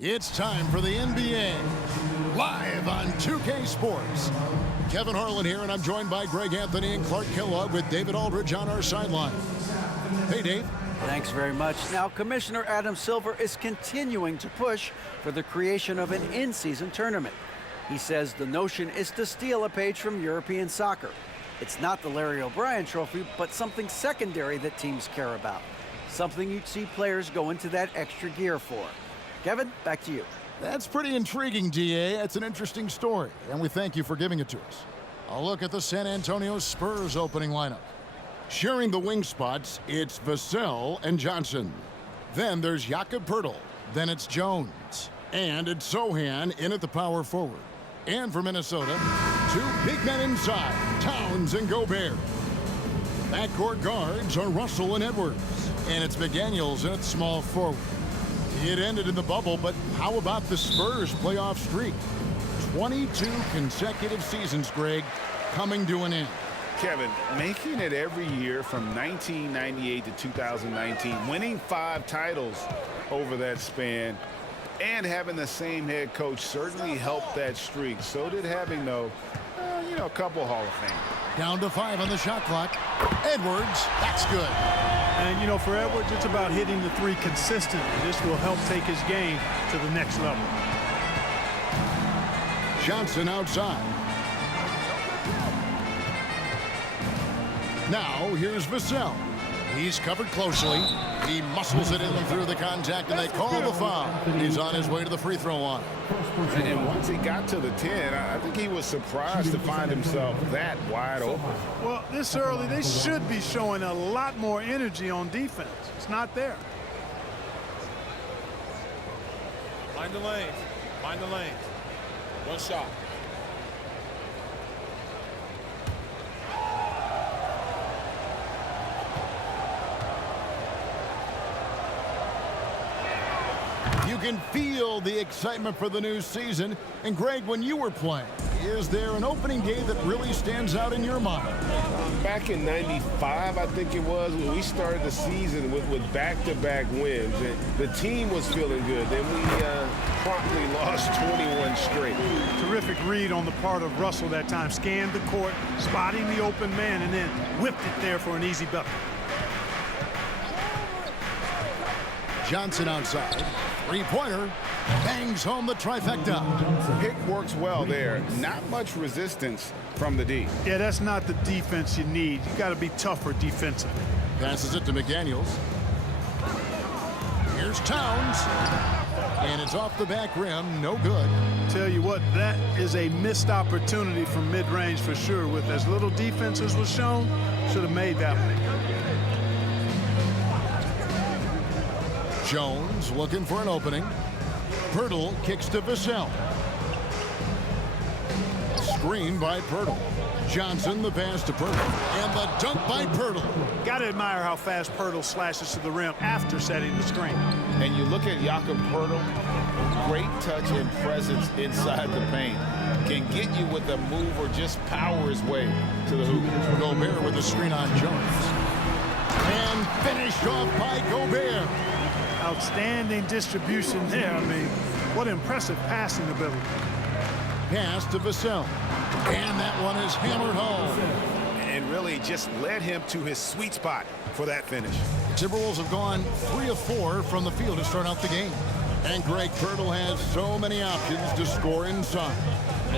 It's time for the NBA, live on 2K Sports. Kevin Harlan here, and I'm joined by Greg Anthony and Clark Kellogg with David Aldridge on our sideline. Hey, Dave. Thanks very much. Now, Commissioner Adam Silver is continuing to push for the creation of an in-season tournament. He says the notion is to steal a page from European soccer. It's not the Larry O'Brien Trophy, but something secondary that teams care about. Something you'd see players go into that extra gear for. Kevin, back to you. That's pretty intriguing, DA. That's an interesting story, and we thank you for giving it to us. A look at the San Antonio Spurs opening lineup. Sharing the wing spots, it's Vassell and Johnson. Then there's Jakob Poeltl. Then it's Jones. And it's Sohan in at the power forward. And for Minnesota, two big men inside, Towns and Gobert. Backcourt guards are Russell and Edwards. And it's McDaniels in at small forward. It ended in the bubble, but how about the Spurs playoff streak? 22 consecutive seasons, Greg, coming to an end. Kevin, making it every year from 1998 to 2019, winning 5 titles over that span, and having the same head coach certainly helped that streak. So did having, though, a couple Hall of Fame. Down to 5 on the shot clock. Edwards, that's good. And, for Edwards, it's about hitting the 3 consistently. This will help take his game to the next level. Johnson outside. Now, here's Vassell. He's covered closely. He muscles it in through the contact, and they call the foul. He's on his way to the free throw line. And once he got to the 10, I think he was surprised to find himself that wide open. Well, this early, they should be showing a lot more energy on defense. It's not there. Mind the lanes. Mind the lanes. One shot. You can feel the excitement for the new season. And Greg, when you were playing, is there an opening game that really stands out in your mind? Back in '95, I think it was, when we started the season with back-to-back wins. And the team was feeling good. Then we promptly lost 21 straight. Terrific read on the part of Russell that time. Scanned the court, spotting the open man, and then whipped it there for an easy bucket. Johnson outside. Three-pointer. Bangs home the trifecta. Pick works well there. Not much resistance from the D. Yeah, that's not the defense you need. You got to be tougher defensively. Passes it to McDaniels. Here's Towns. And it's off the back rim. No good. Tell you what, that is a missed opportunity from mid-range for sure. With as little defense as was shown, should have made that one. Jones looking for an opening. Poeltl kicks to Vassell. Screen by Poeltl. Johnson the pass to Poeltl. And the dunk by Poeltl. Got to admire how fast Poeltl slashes to the rim after setting the screen. And you look at Jakob Poeltl, great touch and presence inside the paint. Can get you with a move or just power his way to the hoop. Gobert with the screen on Jones. And finished off by Gobert. Outstanding distribution there. I mean, what impressive passing ability. Pass to Vassell. And that one is hammered home. And really just led him to his sweet spot for that finish. Timberwolves have gone 3 of 4 from the field to start out the game. And Greg Poeltl has so many options to score inside.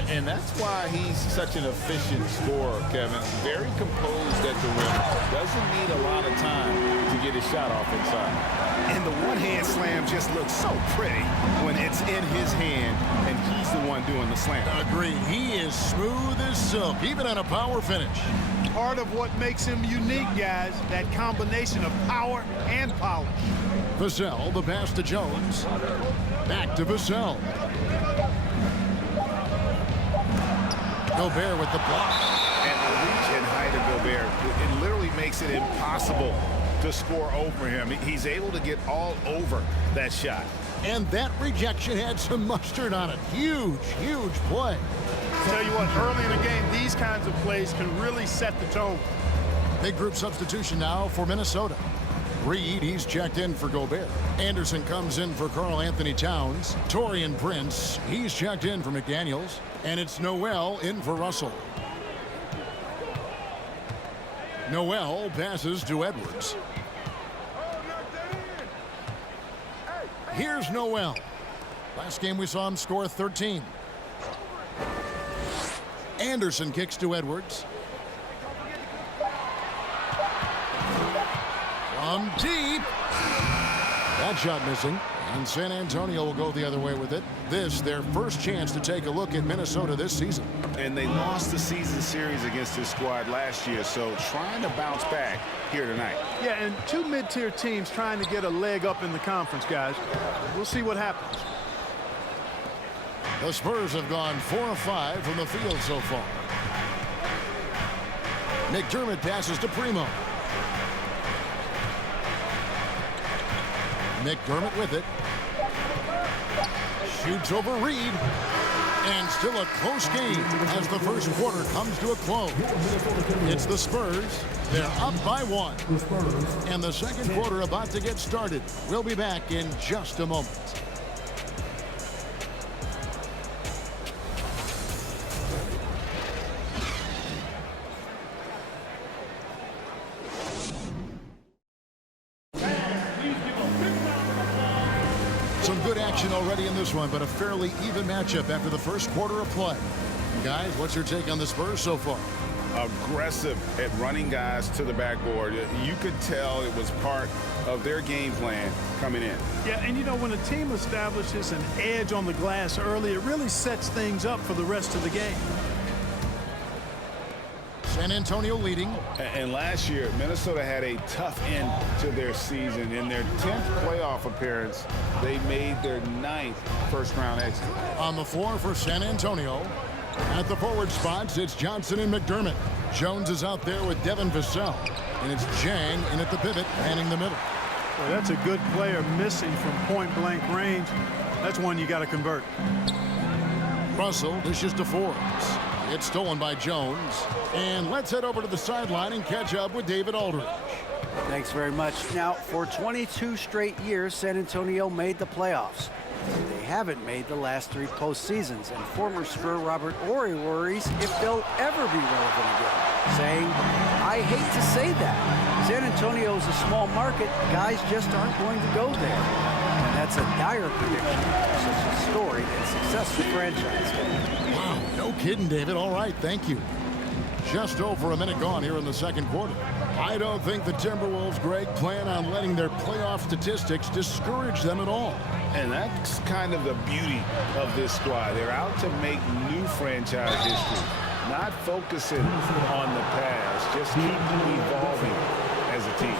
And that's why he's such an efficient scorer, Kevin. Very composed at the rim. Doesn't need a lot of time to get his shot off inside. And the one-hand slam just looks so pretty when it's in his hand and he's the one doing the slam. Agreed. He is smooth as silk, even on a power finish. Part of what makes him unique, guys, that combination of power and polish. Vassell, the pass to Jones. Back to Vassell. Gobert with the block. And the reach and height of Gobert, it literally makes it impossible to score over him. He's able to get all over that shot. And that rejection had some mustard on it. Huge, huge play. Tell you what, early in the game, these kinds of plays can really set the tone. Big group substitution now for Minnesota. Reed, he's checked in for Gobert. Anderson comes in for Karl Anthony Towns. Taurean Prince, he's checked in for McDaniels. And it's Noel in for Russell. Noel passes to Edwards. Here's Noel. Last game we saw him score 13. Anderson kicks to Edwards. From deep. That shot missing. And San Antonio will go the other way with it. This, their first chance to take a look at Minnesota this season. And they lost the season series against this squad last year, so trying to bounce back here tonight. Yeah, and two mid-tier teams trying to get a leg up in the conference, guys. We'll see what happens. The Spurs have gone 4 of 5 from the field so far. McDermott passes to Primo. McDermott with it. Shoots over Reed. And still a close game as the first quarter comes to a close. It's the Spurs. They're up by 1. And the second quarter about to get started. We'll be back in just a moment. Some good action already in this one, but a fairly even matchup after the first quarter of play. Guys, what's your take on the Spurs so far? Aggressive at running guys to the backboard. You could tell it was part of their game plan coming in. Yeah, and you know, when a team establishes an edge on the glass early, it really sets things up for the rest of the game. San Antonio leading. And last year, Minnesota had a tough end to their season. In their 10th playoff appearance, they made their 9th first-round exit. On the floor for San Antonio. At the forward spots, it's Johnson and McDermott. Jones is out there with Devin Vassell. And it's Jang in at the pivot, manning the middle. Well, that's a good player missing from point-blank range. That's one you got to convert. Russell dishes to Forbes. It's stolen by Jones. And let's head over to the sideline and catch up with David Aldridge. Thanks very much. Now, for 22 straight years, San Antonio made the playoffs. They haven't made the last 3 postseasons, and former Spur Robert Ory worries if they'll ever be relevant again, saying, I hate to say that. San Antonio is a small market. Guys just aren't going to go there. And that's a dire prediction for such a storied and successful franchise. Wow, no kidding, David. All right, thank you. Just over a minute gone here in the second quarter. I don't think the Timberwolves, Greg, plan on letting their playoff statistics discourage them at all. And that's kind of the beauty of this squad. They're out to make new franchise history, not focusing on the past, just keep evolving as a team.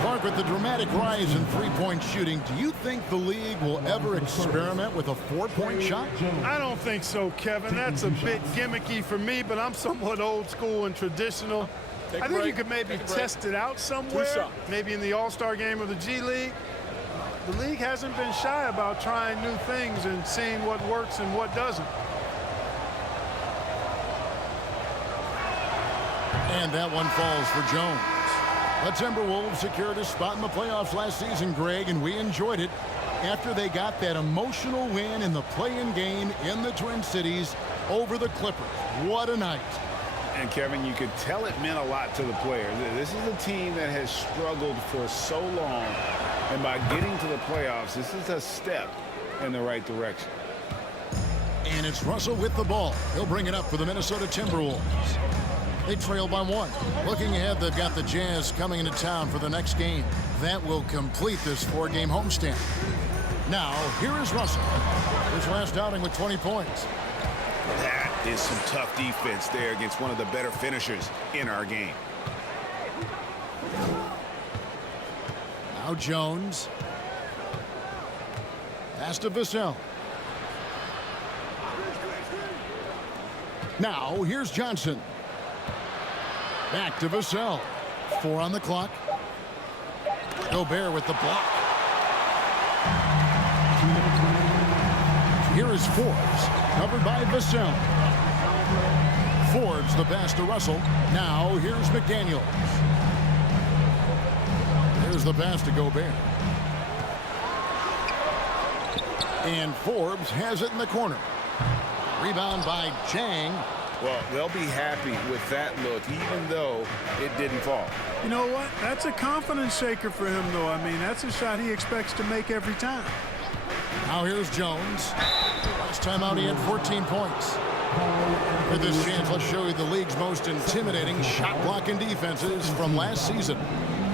Clark, with the dramatic rise in three-point shooting, do you think the league will ever experiment with a 4-point shot? I don't think so, Kevin. That's a bit gimmicky for me, but I'm somewhat old school and traditional. I think you could maybe test it out somewhere, maybe in the All-Star game of the G League. The league hasn't been shy about trying new things and seeing what works and what doesn't. And that one falls for Jones. The Timberwolves secured a spot in the playoffs last season, Greg, and we enjoyed it after they got that emotional win in the play-in game in the Twin Cities over the Clippers. What a night. And, Kevin, you could tell it meant a lot to the players. This is a team that has struggled for so long, and by getting to the playoffs, this is a step in the right direction. And it's Russell with the ball. He'll bring it up for the Minnesota Timberwolves. They trail by 1. Looking ahead, they've got the Jazz coming into town for the next game. That will complete this 4-game homestand. Now, here is Russell. His last outing with 20 points. That is some tough defense there against one of the better finishers in our game. Now Jones. Pass to Vassell. Now, here's Johnson. Back to Vassell. 4 on the clock. Gobert with the block. Here is Forbes, covered by Vassell. Forbes the pass to Russell. Now here's McDaniels. Here's the pass to Gobert. And Forbes has it in the corner. Rebound by Chang. Well, they'll be happy with that look, even though it didn't fall. You know what? That's a confidence shaker for him, though. I mean, that's a shot he expects to make every time. Now here's Jones. Last time out, he had 14 points. For this chance, let's show you the league's most intimidating shot-blocking defenses from last season.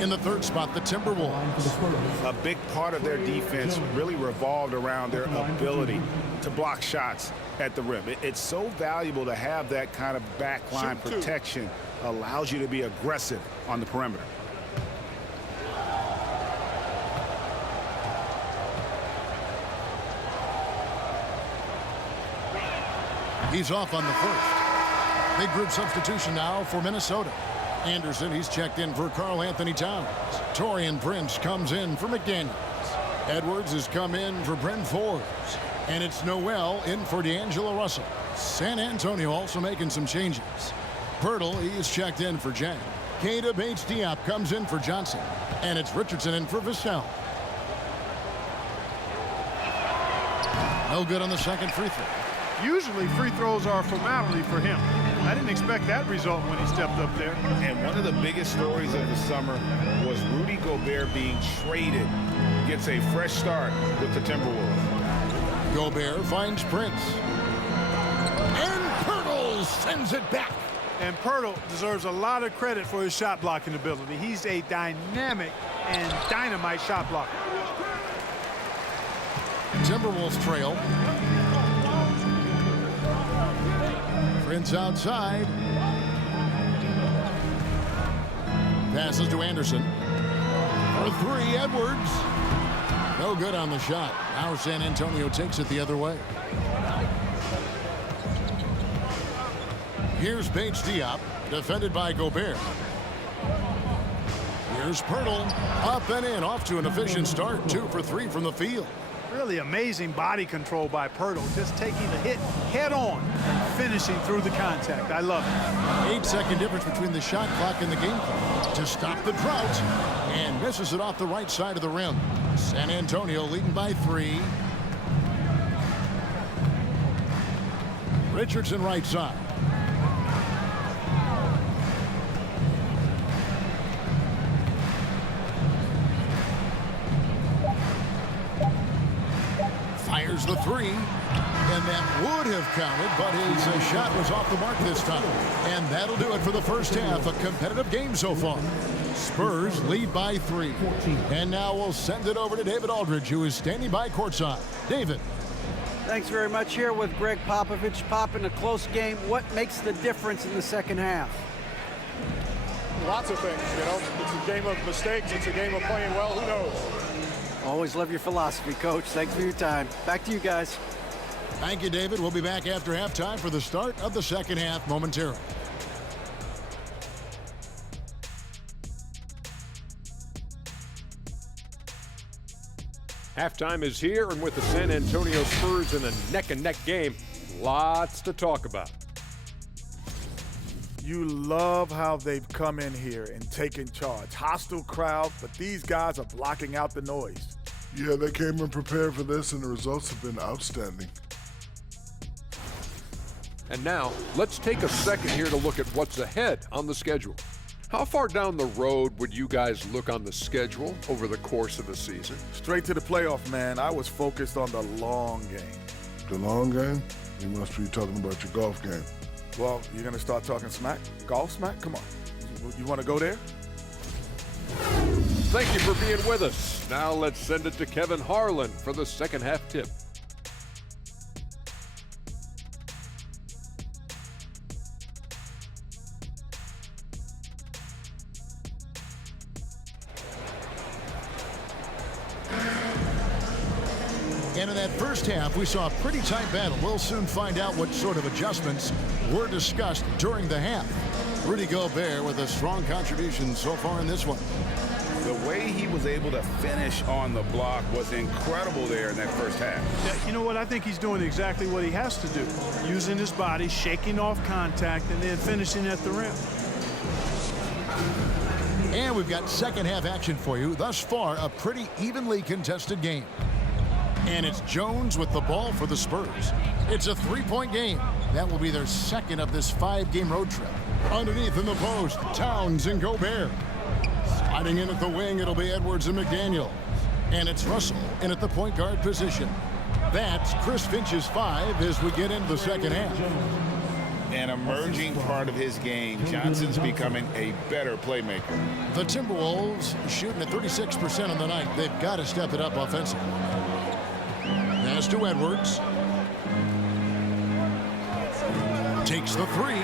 In the third spot, the Timberwolves. A big part of their defense really revolved around their ability to block shots at the rim. It's so valuable to have that kind of backline protection. Allows you to be aggressive on the perimeter. He's off on the first. Big group substitution now for Minnesota. Anderson, he's checked in for Karl Anthony Towns. Taurean Prince comes in for McDaniels. Edwards has come in for Brent Forbes. And it's Noel in for D'Angelo Russell. San Antonio also making some changes. Pirtle, he is checked in for Jang. Keita Bates-Diop comes in for Johnson. And it's Richardson in for Vassell. No good on the second free throw. Usually free throws are a formality for him. I didn't expect that result when he stepped up there. And one of the biggest stories of the summer was Rudy Gobert being traded. Gets a fresh start with the Timberwolves. Gobert finds Prince. And Pirtle sends it back. And Pirtle deserves a lot of credit for his shot blocking ability. He's a dynamic and dynamite shot blocker. Timberwolves trail. Prince outside. Passes to Anderson. For three, Edwards. No good on the shot. Now San Antonio takes it the other way. Here's Bates-Diop, defended by Gobert. Here's Pirtle, up and in, off to an efficient start. 2 for 3 from the field. Really amazing body control by Pirtle, just taking the hit head on and finishing through the contact. I love it. 8-second difference between the shot clock and the game clock to stop the drought, and misses it off the right side of the rim. San Antonio leading by 3. Richardson right side. Fires the 3, and that would have counted, but his shot was off the mark this time. And that'll do it for the first half. A competitive game so far. Spurs lead by 3. And now we'll send it over to David Aldridge, who is standing by courtside. David. Thanks very much. Here with Greg Popovich. Pop, in a close game, what makes the difference in the second half? Lots of things, you know. It's a game of mistakes. It's a game of playing well. Who knows? Always love your philosophy, Coach. Thanks for your time. Back to you guys. Thank you, David. We'll be back after halftime for the start of the second half momentarily. Halftime is here, and with the San Antonio Spurs in a neck-and-neck game, lots to talk about. You love how they've come in here and taken charge. Hostile crowd, but these guys are blocking out the noise. Yeah, they came in prepared for this, and the results have been outstanding. And now, let's take a second here to look at what's ahead on the schedule. How far down the road would you guys look on the schedule over the course of the season? Straight to the playoff, man. I was focused on the long game. The long game? You must be talking about your golf game. Well, you're going to start talking smack? Golf smack? Come on. You want to go there? Thank you for being with us. Now let's send it to Kevin Harlan for the second half tip. And in that first half, we saw a pretty tight battle. We'll soon find out what sort of adjustments were discussed during the half. Rudy Gobert with a strong contribution so far in this one. The way he was able to finish on the block was incredible there in that first half. Yeah, you know what? I think he's doing exactly what he has to do. Using his body, shaking off contact, and then finishing at the rim. And we we've got second half action for you. Thus far, a pretty evenly contested game. And it's Jones with the ball for the Spurs. It's a three-point game. That will be their second of this 5-game road trip. Underneath in the post, Towns and Gobert. Sliding in at the wing, it'll be Edwards and McDaniel. And it's Russell in at the point guard position. That's Chris Finch's 5 as we get into the second half. An emerging part of his game. Johnson's becoming a better playmaker. The Timberwolves shooting at 36% on the night. They've got to step it up offensively. Pass to Edwards. Takes the 3.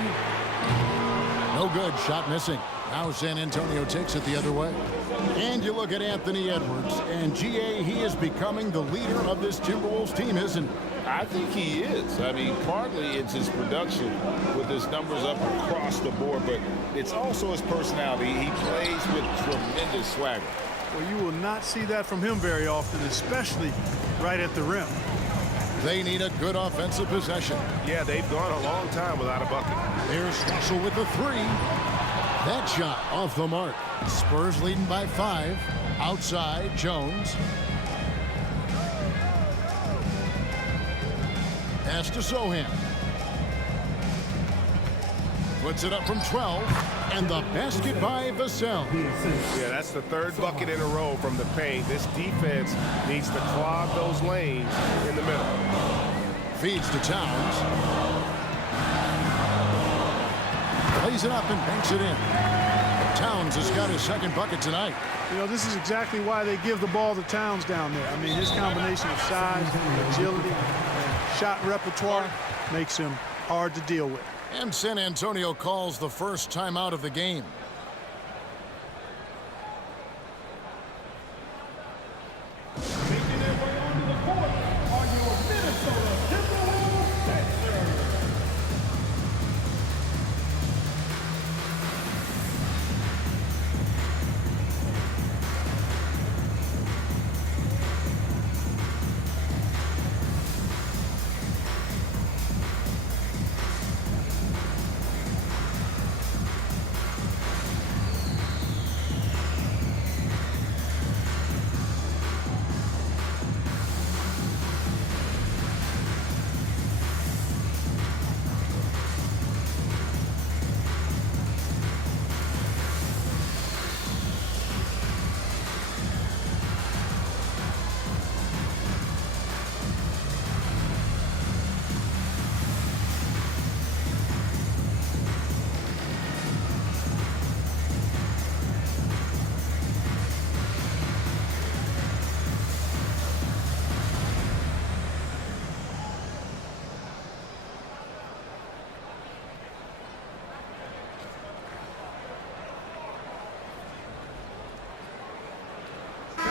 No good. Shot missing. Now San Antonio takes it the other way. And you look at Anthony Edwards. And, G.A., he is becoming the leader of this Timberwolves team, isn't he? I think he is. I mean, partly it's his production with his numbers up across the board, but it's also his personality. He plays with tremendous swagger. Well, you will not see that from him very often, especially right at the rim. They need a good offensive possession. Yeah, they've gone a long time without a bucket. Here's Russell with the 3. That shot off the mark. Spurs leading by 5. Outside, Jones. Pass to Sohan. Puts it up from 12. And the basket by Vassell. Yeah, that's the third bucket in a row from the paint. This defense needs to clog those lanes in the middle. Feeds to Towns. Lays it up and banks it in. Towns has got his second bucket tonight. You know, this is exactly why they give the ball to Towns down there. I mean, his combination of size, agility, and shot repertoire makes him hard to deal with. And San Antonio calls the first timeout of the game. Making their way onto the court are your Minnesota Timberwolves Sixers.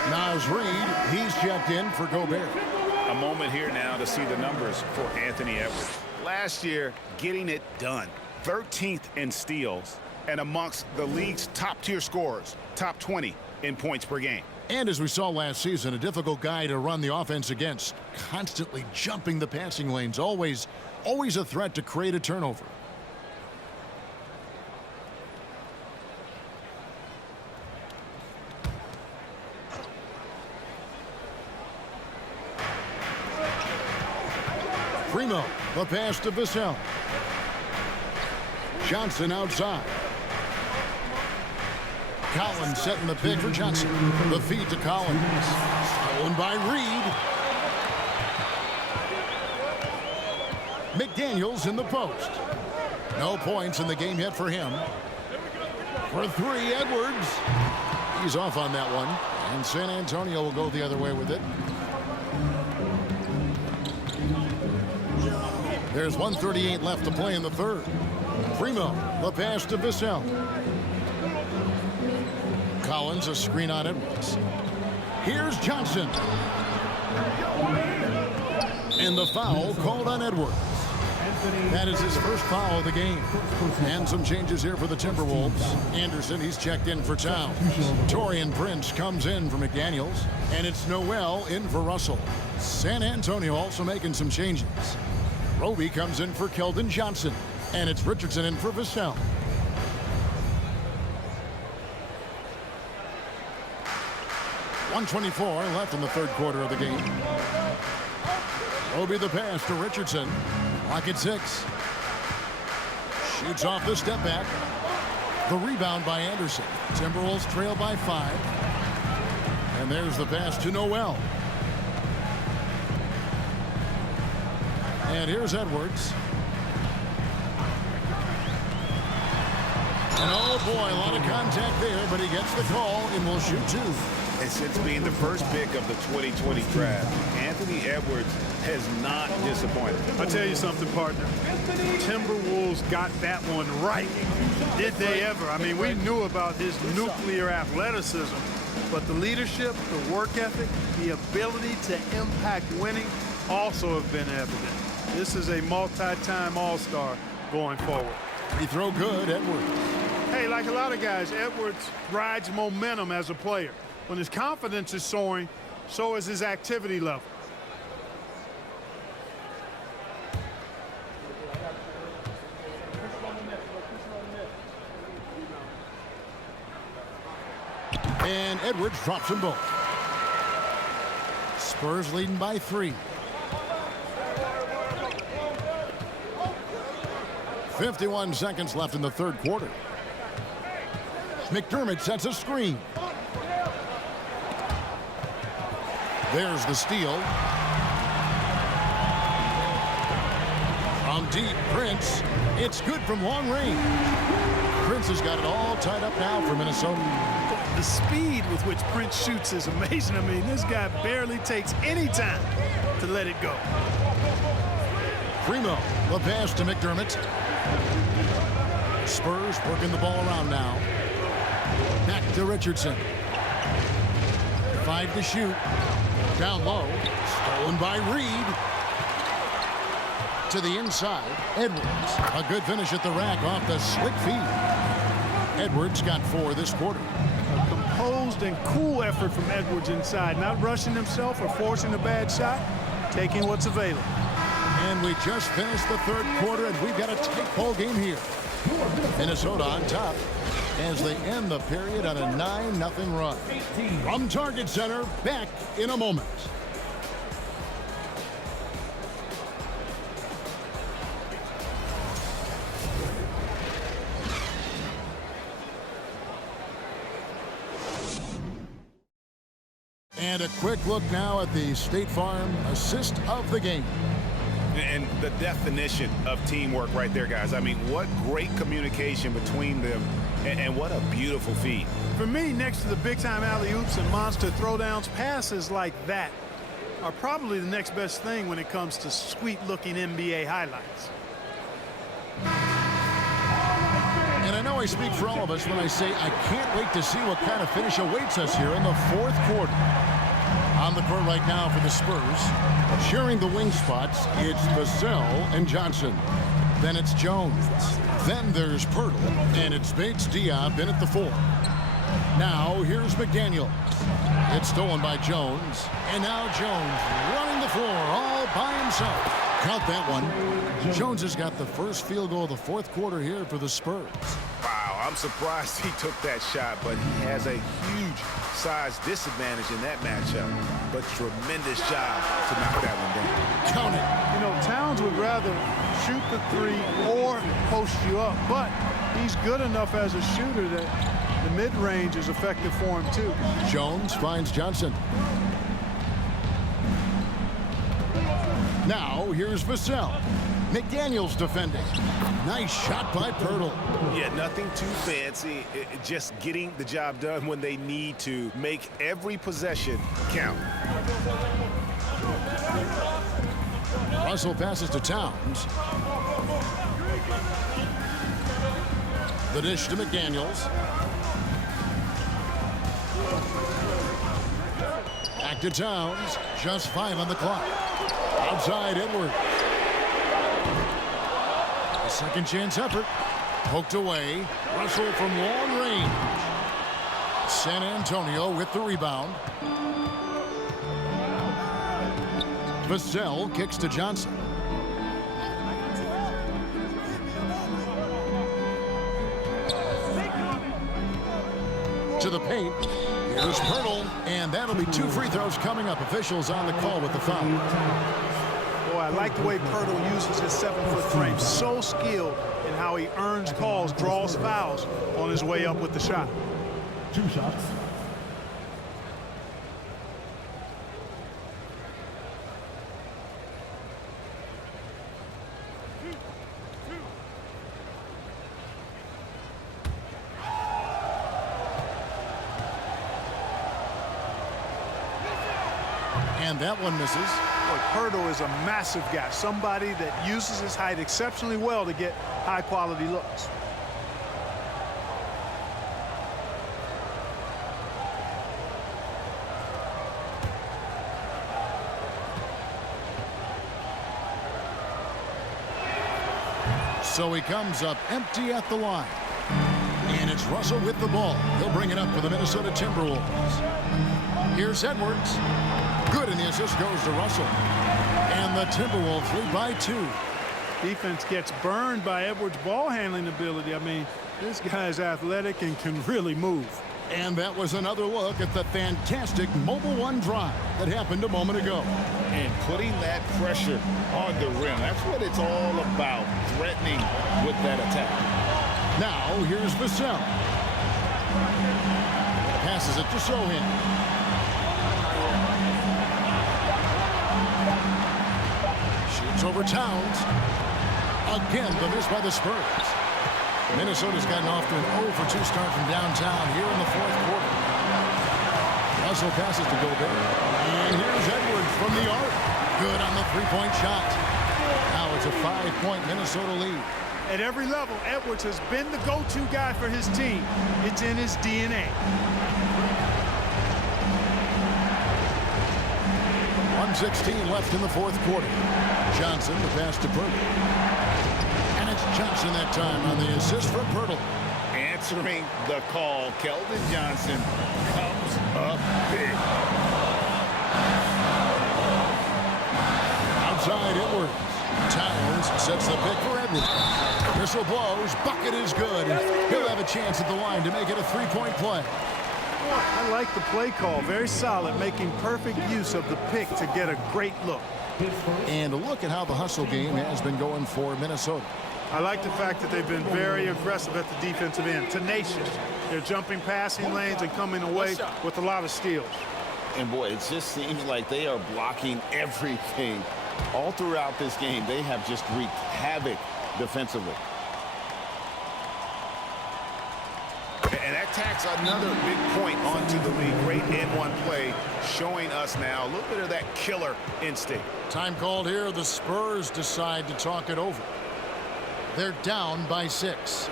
Naz Reid, he's checked in for Gobert. A moment here now to see the numbers for Anthony Edwards. Last year, getting it done. 13th in steals and amongst the league's top-tier scorers, top 20 in points per game. And as we saw last season, a difficult guy to run the offense against. Constantly jumping the passing lanes. Always a threat to create a turnover. Primo, the pass to Vassell. Johnson outside. Collins setting the pick for Johnson. The feed to Collins. Stolen by Reid. McDaniels in the post. No points in the game yet for him. For 3, Edwards. He's off on that one. And San Antonio will go the other way with it. There's 1:38 left to play in the third. Primo, the pass to Vassell. Collins, a screen on Edwards. Here's Johnson. And the foul called on Edwards. That is his first foul of the game. And some changes here for the Timberwolves. Anderson, he's checked in for Towns. Taurean Prince comes in for McDaniels. And it's Noel in for Russell. San Antonio also making some changes. Roby comes in for Keldon Johnson. And it's Richardson in for Vassell. 1:24 left in the third quarter of the game. Roby the pass to Richardson. Lock at 6. Shoots off the step back. The rebound by Anderson. Timberwolves trail by 5. And there's the pass to Noel. And here's Edwards. And oh boy, a lot of contact there, but he gets the call and will shoot 2. And since being the first pick of the 2020 draft, Anthony Edwards has not disappointed. I'll tell you something, partner. Timberwolves got that one right. Did they ever? I mean, we knew about his nuclear athleticism, but the leadership, the work ethic, the ability to impact winning also have been evident. This is a multi-time All-Star going forward. Free throw good, Edwards. Hey, like a lot of guys, Edwards rides momentum as a player. When his confidence is soaring, so is his activity level. And Edwards drops them both. Spurs leading by 3. 51 seconds left in the third quarter. McDermott sets a screen. There's the steal. From deep, Prince. It's good from long range. Prince has got it all tied up now for Minnesota. The speed with which Prince shoots is amazing. I mean, this guy barely takes any time to let it go. Primo, the pass to McDermott. Spurs working the ball around now. Back to Richardson. 5 to shoot. Down low. Stolen by Reed. To the inside. Edwards. A good finish at the rack off the slick feed. Edwards got 4 this quarter. A composed and cool effort from Edwards inside. Not rushing himself or forcing a bad shot. Taking what's available. And we just finished the third quarter, and we've got a tight ball game here. Minnesota on top as they end the period on a 9-0 run. From Target Center, back in a moment. And a quick look now at the State Farm assist of the game. And the definition of teamwork right there, guys. I mean, what great communication between them, and what a beautiful feed. For me, next to the big-time alley-oops and monster throwdowns, passes like that are probably the next best thing when it comes to sweet-looking NBA highlights. And I know I speak for all of us when I say I can't wait to see what kind of finish awaits us here in the fourth quarter. On the court right now for the Spurs, sharing the wing spots, it's Vassell and Johnson. Then it's Jones. Then there's Pirtle, and it's Bates Diop in at the 4. Now here's McDaniel. It's stolen by Jones, and now Jones running the floor all by himself. Count that one. Jones has got the first field goal of the fourth quarter here for the Spurs. Wow, I'm surprised he took that shot, but he has a huge size disadvantage in that matchup. But tremendous job to knock that one down. Count it. You know, Towns would rather shoot the 3 or post you up, but he's good enough as a shooter that the mid-range is effective for him too. Jones finds Johnson. Now here's Vassell. McDaniel's defending. Nice shot by Pirtle. Yeah, nothing too fancy. Just getting the job done when they need to. Make every possession count. Russell passes to Towns. The dish to McDaniels. Back to Towns. Just 5 on the clock. Outside Edwards. A second chance effort. Poked away. Russell from long range. San Antonio with the rebound. Vassell kicks to Johnson. To the paint. Here's Pirtle, and that'll be 2 free throws coming up. Officials on the call with the foul. Boy, I like the way Pirtle uses his 7-foot frame. So skilled in how he earns calls, draws fouls on his way up with the shot. 2 shots. And that one misses. Look, Pirtle is a massive guy, somebody that uses his height exceptionally well to get high-quality looks. So he comes up empty at the line. And it's Russell with the ball. He'll bring it up for the Minnesota Timberwolves. Here's Edwards. Good, and the assist goes to Russell. And the Timberwolves lead by 2. Defense gets burned by Edwards' ball handling ability. I mean, this guy's athletic and can really move. And that was another look at the fantastic Mobile One drive that happened a moment ago. And putting that pressure on the rim. That's what it's all about, threatening with that attack. Now, here's Vassell. Passes it to Sohan. Shoots over Towns. Again, the miss by the Spurs. Minnesota's gotten off to an 0-for-2 start from downtown here in the 4th quarter. Russell passes to Gobert. And here's Edwards from the arc. Good on the 3-point shot. Now it's a 5-point Minnesota lead. At every level, Edwards has been the go-to guy for his team. It's in his DNA. 1:16 left in the 4th quarter. Johnson, the pass to Pirtle. And it's Johnson that time on the assist for Pirtle. Answering the call, Keldon Johnson comes up big. Outside Edwards. Towns sets the pick for Edwards. Whistle blows. Bucket is good. He'll have a chance at the line to make it a 3-point play. I like the play call. Very solid, making perfect use of the pick to get a great look. And look at how the hustle game has been going for Minnesota. I like the fact that they've been very aggressive at the defensive end. Tenacious. They're jumping passing lanes and coming away with a lot of steals. And boy, it just seems like they are blocking everything. All throughout this game, they have just wreaked havoc defensively. And that tacks another big point onto the lead. Great N1 play, showing us now a little bit of that killer instinct. Time called here. The Spurs decide to talk it over. They're down by 6.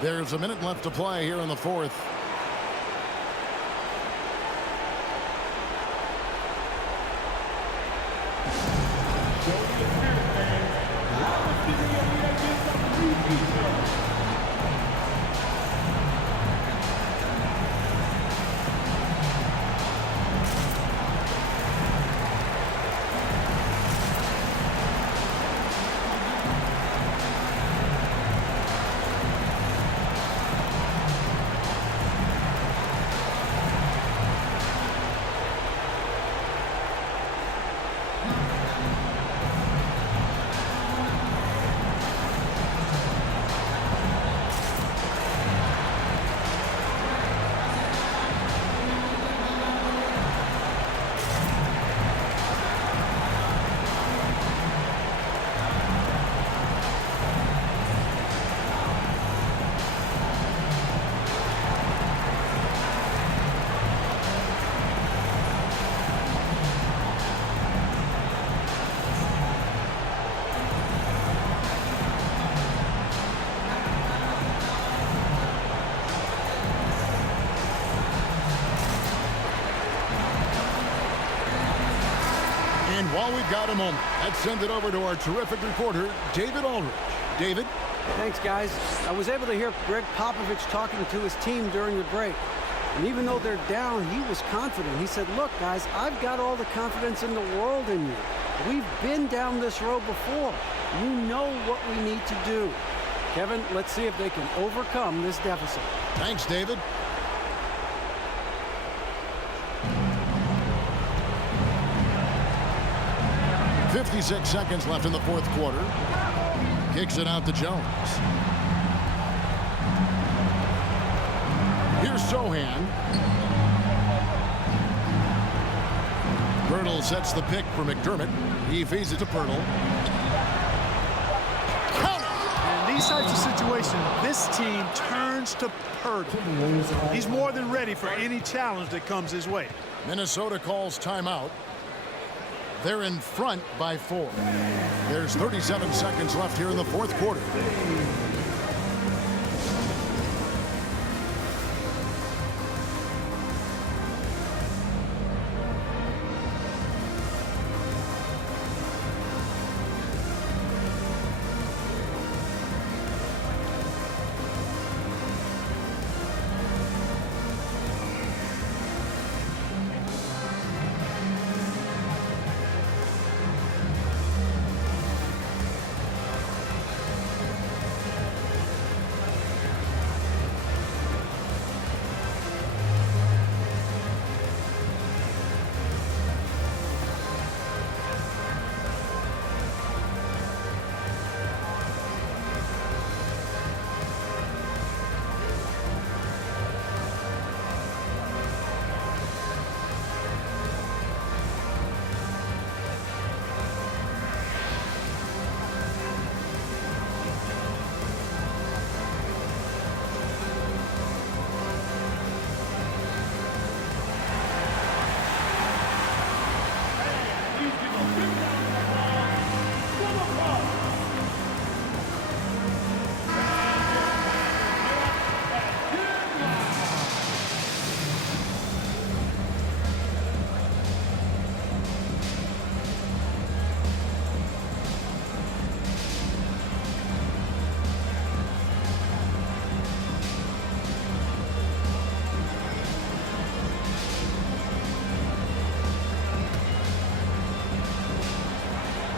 There's a minute left to play here in the 4th. And while we've got a moment, let's send it over to our terrific reporter, David Aldridge. David? Thanks, guys. I was able to hear Greg Popovich talking to his team during the break. And even though they're down, he was confident. He said, look, guys, I've got all the confidence in the world in you. We've been down this road before. You know what we need to do. Kevin, let's see if they can overcome this deficit. Thanks, David. 56 seconds left in the fourth quarter. Kicks it out to Jones. Here's Sohan. Pirtle sets the pick for McDermott. He feeds it to Pirtle. In these types of situations, this team turns to Pirtle. He's more than ready for any challenge that comes his way. Minnesota calls timeout. They're in front by 4. There's 37 seconds left here in the fourth quarter.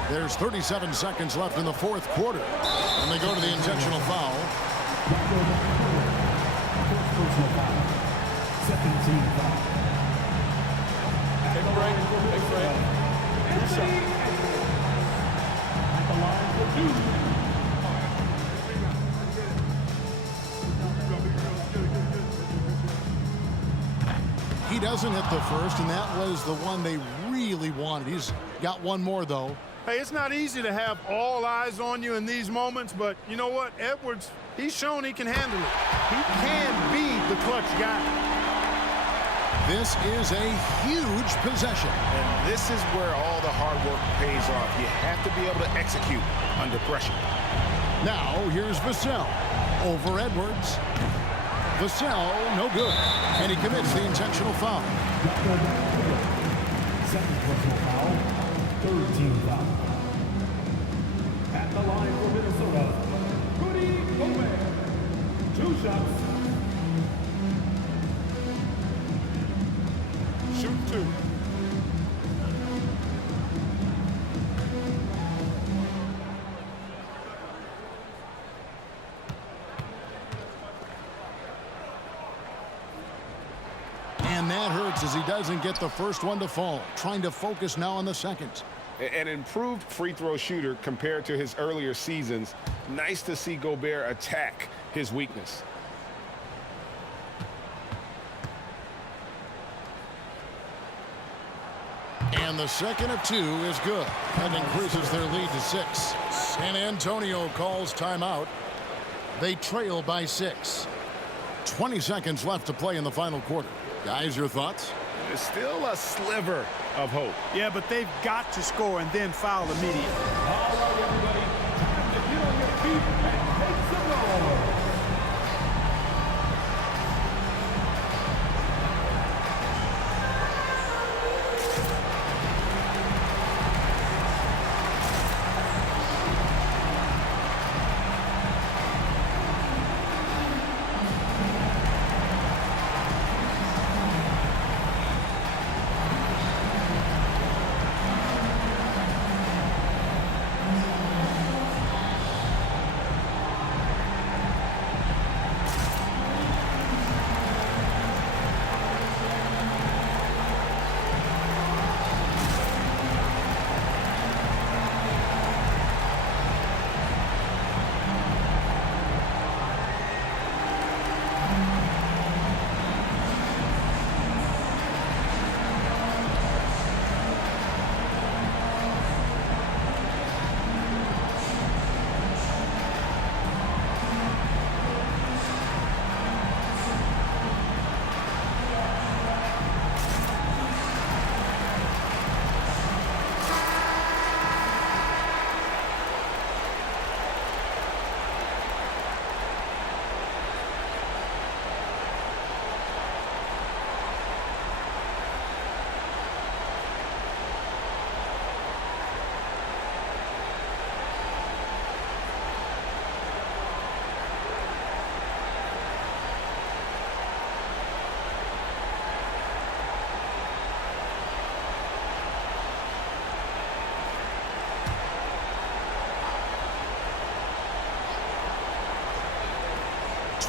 There's 37 seconds left in the fourth quarter. And they go to the intentional foul. Take a break. Take a break. At the line for 2. He doesn't hit the first, and that was the one they really wanted. He's got one more, though. Hey, it's not easy to have all eyes on you in these moments, but you know what? Edwards, he's shown he can handle it. He can be the clutch guy. This is a huge possession. And this is where all the hard work pays off. You have to be able to execute under pressure. Now, here's Vassell over Edwards. Vassell, no good. And he commits the intentional foul. Second personal foul. Third team foul. At the line for Minnesota, Rudy Gobert. 2 shots. Shoot 2. And that hurts as he doesn't get the first one to fall. Trying to focus now on the second. An improved free throw shooter compared to his earlier seasons. Nice to see Gobert attack his weakness. And the second of 2 is good. That increases their lead to 6. San Antonio calls timeout. They trail by 6. 20 seconds left to play in the final quarter. Guys, your thoughts? There's still a sliver of hope. Yeah, but they've got to score and then foul immediately. All right, everybody. Time to get on your feet and make some noise.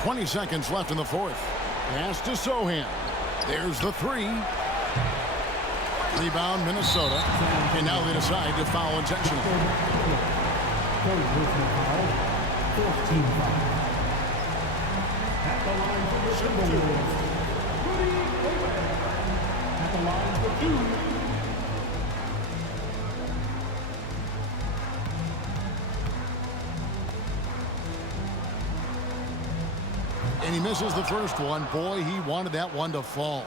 20 seconds left in the fourth. Pass to Sohan. There's the three. Rebound, Minnesota. And now they decide to foul intentionally. Third personal foul. 14 foul. At the line for the Timberwolves, Rudy Gobert. At the line for two. And he misses the first one. Boy, he wanted that one to fall.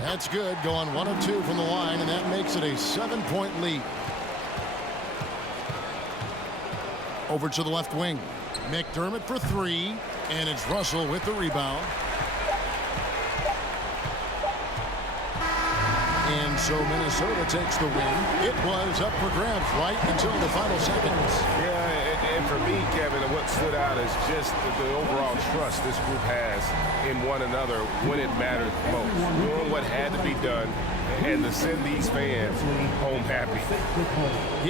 That's good, going 1 of 2 from the line, and that makes it a 7-point lead. Over to the left wing. McDermott for three, and it's Russell with the rebound. And so Minnesota takes the win. It was up for grabs right until the final seconds. Yeah, and for me, Kevin, what stood out is just the overall trust this group has in one another when it mattered most. Doing what had to be done and to send these fans home happy.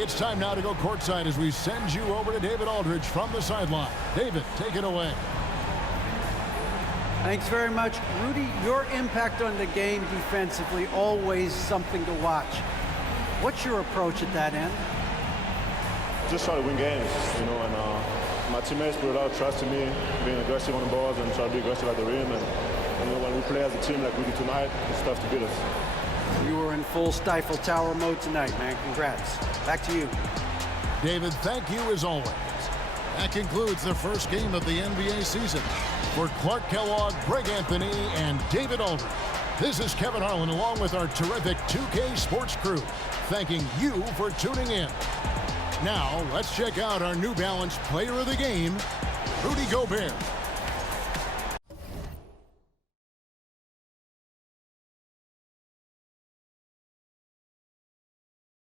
It's time now to go courtside as we send you over to David Aldridge from the sideline. David, take it away. Thanks very much. Rudy, your impact on the game defensively, always something to watch. What's your approach at that end? Just try to win games, you know, and my teammates put a lot of trust in me, being aggressive on the balls and try to be aggressive at the rim. And you know, when we play as a team like we do tonight, it's tough to beat us. You were in full Stifle Tower mode tonight, man. Congrats. Back to you. David, thank you as always. That concludes the first game of the NBA season. For Clark Kellogg, Greg Anthony, and David Aldridge, this is Kevin Harlan along with our terrific 2K Sports crew, thanking you for tuning in. Now, let's check out our New Balance Player of the Game, Rudy Gobert.